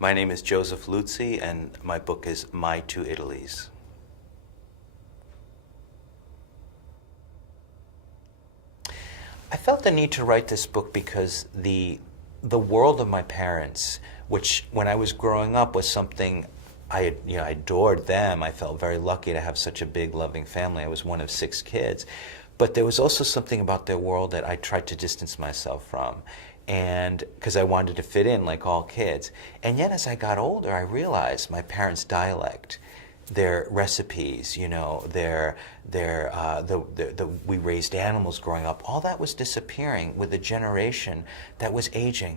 My name is Joseph Luzzi, and my book is My Two Italies. I felt the need to write this book because the world of my parents, which when I was growing up was something I adored them. I felt very lucky to have such a big, loving family. I was one of 6 kids. But there was also something about their world that I tried to distance myself from. And because I wanted to fit in like all kids. And yet as I got older, I realized my parents' dialect, their recipes, we raised animals growing up, all that was disappearing with a generation that was aging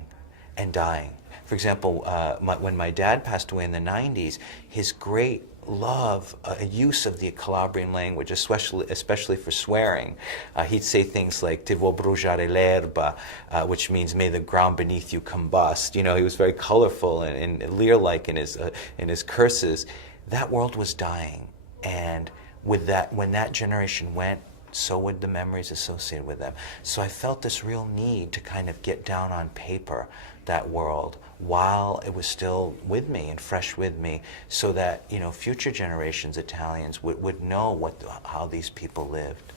and dying. For example, when my dad passed away in the 90s, his great love, use of the Calabrian language, especially for swearing. He'd say things like "Ti vuol bruciare l'erba," which means "May the ground beneath you combust." He was very colorful and Lear-like in his curses. That world was dying, and with that, when that generation went, so would the memories associated with them. So I felt this real need to kind of get down on paper that world while it was still with me and fresh with me, so that future generations, Italians, would know how these people lived.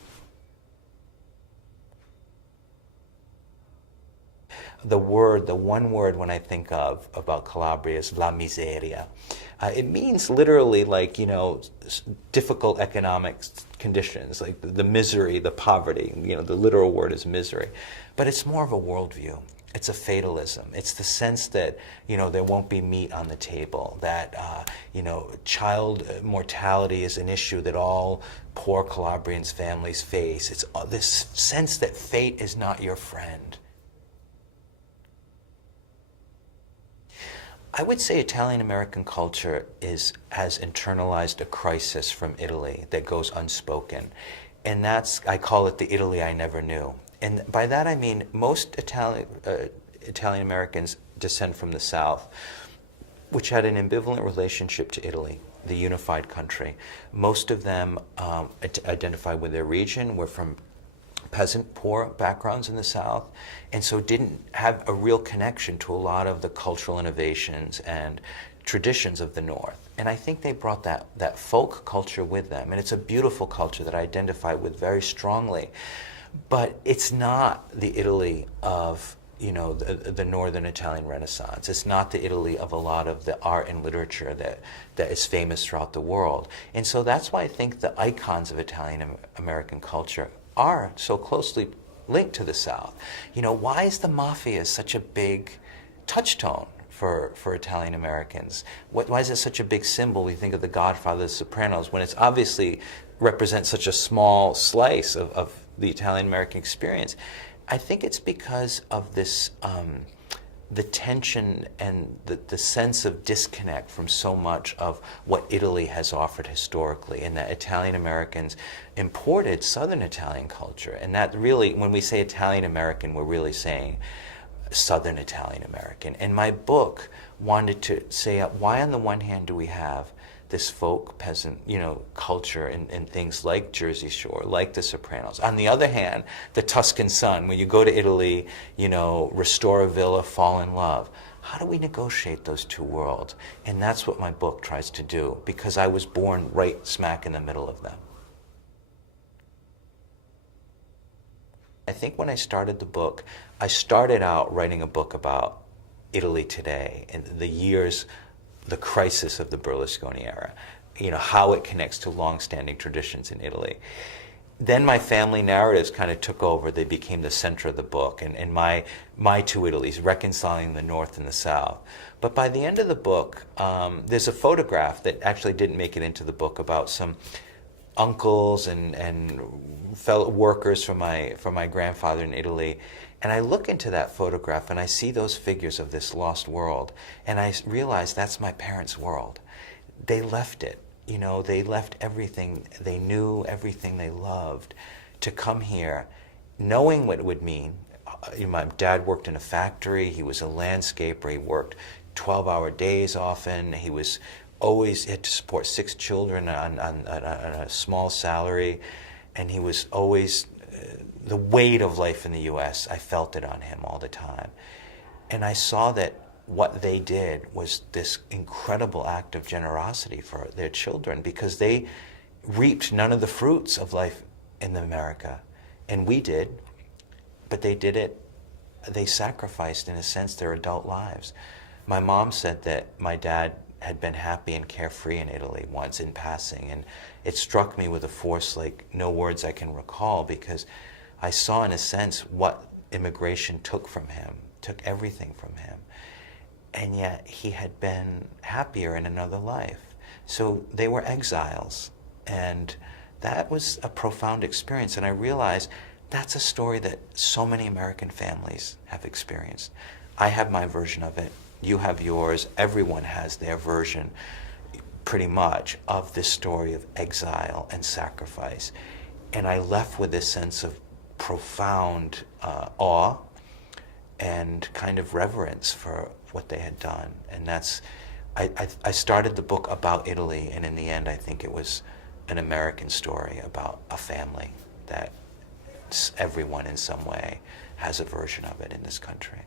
The one word when I think about Calabria is la miseria. It means literally like, difficult economic conditions, like the misery, the poverty. The literal word is misery. But it's more of a worldview. It's a fatalism. It's the sense that, there won't be meat on the table, that, child mortality is an issue that all poor Calabrians' families face. It's this sense that fate is not your friend. I would say Italian-American culture has internalized a crisis from Italy that goes unspoken. And I call it the Italy I never knew. And by that I mean most Italian-Americans descend from the South, which had an ambivalent relationship to Italy, the unified country. Most of them identify with their region, were from peasant, poor backgrounds in the South, and so didn't have a real connection to a lot of the cultural innovations and traditions of the North. And I think they brought that folk culture with them, and it's a beautiful culture that I identify with very strongly. But it's not the Italy of the Northern Italian Renaissance. It's not the Italy of a lot of the art and literature that is famous throughout the world. And so that's why I think the icons of Italian-American culture are so closely linked to the South. Why is the mafia such a big touchstone for Italian-Americans? Why is it such a big symbol? We think of The Godfather, The Sopranos, when it's obviously represents such a small slice of the Italian-American experience. I think it's because of this, the tension and the sense of disconnect from so much of what Italy has offered historically, and that Italian-Americans imported Southern Italian culture. And that really, when we say Italian-American, we're really saying Southern Italian-American. And my book wanted to say, why on the one hand do we have this folk peasant, culture in things like Jersey Shore, like The Sopranos. On the other hand, the Tuscan sun, when you go to Italy, restore a villa, fall in love. How do we negotiate those two worlds? And that's what my book tries to do, because I was born right smack in the middle of them. I think when I started the book, I started out writing a book about Italy today and the crisis of the Berlusconi era, how it connects to long-standing traditions in Italy. Then my family narratives kind of took over. They became the center of the book, and my two Italies, reconciling the North and the South. But by the end of the book, there's a photograph that actually didn't make it into the book about some uncles and fellow workers from my grandfather in Italy. And I look into that photograph and I see those figures of this lost world, and I realize that's my parents' world. They left it. They left everything they knew, everything they loved, to come here, knowing what it would mean. My dad worked in a factory. He was a landscaper. He worked 12-hour days often. He had to support 6 children on a small salary, and he was always the weight of life in the U.S., I felt it on him all the time. And I saw that what they did was this incredible act of generosity for their children, because they reaped none of the fruits of life in America. And we did, but they did it, they sacrificed, in a sense, their adult lives. My mom said that my dad had been happy and carefree in Italy once in passing, and it struck me with a force like no words I can recall, because I saw, in a sense, what immigration took from him, took everything from him. And yet he had been happier in another life. So they were exiles. And that was a profound experience. And I realized that's a story that so many American families have experienced. I have my version of it. You have yours. Everyone has their version, pretty much, of this story of exile and sacrifice. And I left with this sense of profound awe and kind of reverence for what they had done. And that's, I started the book about Italy, and in the end I think it was an American story about a family that everyone in some way has a version of it in this country.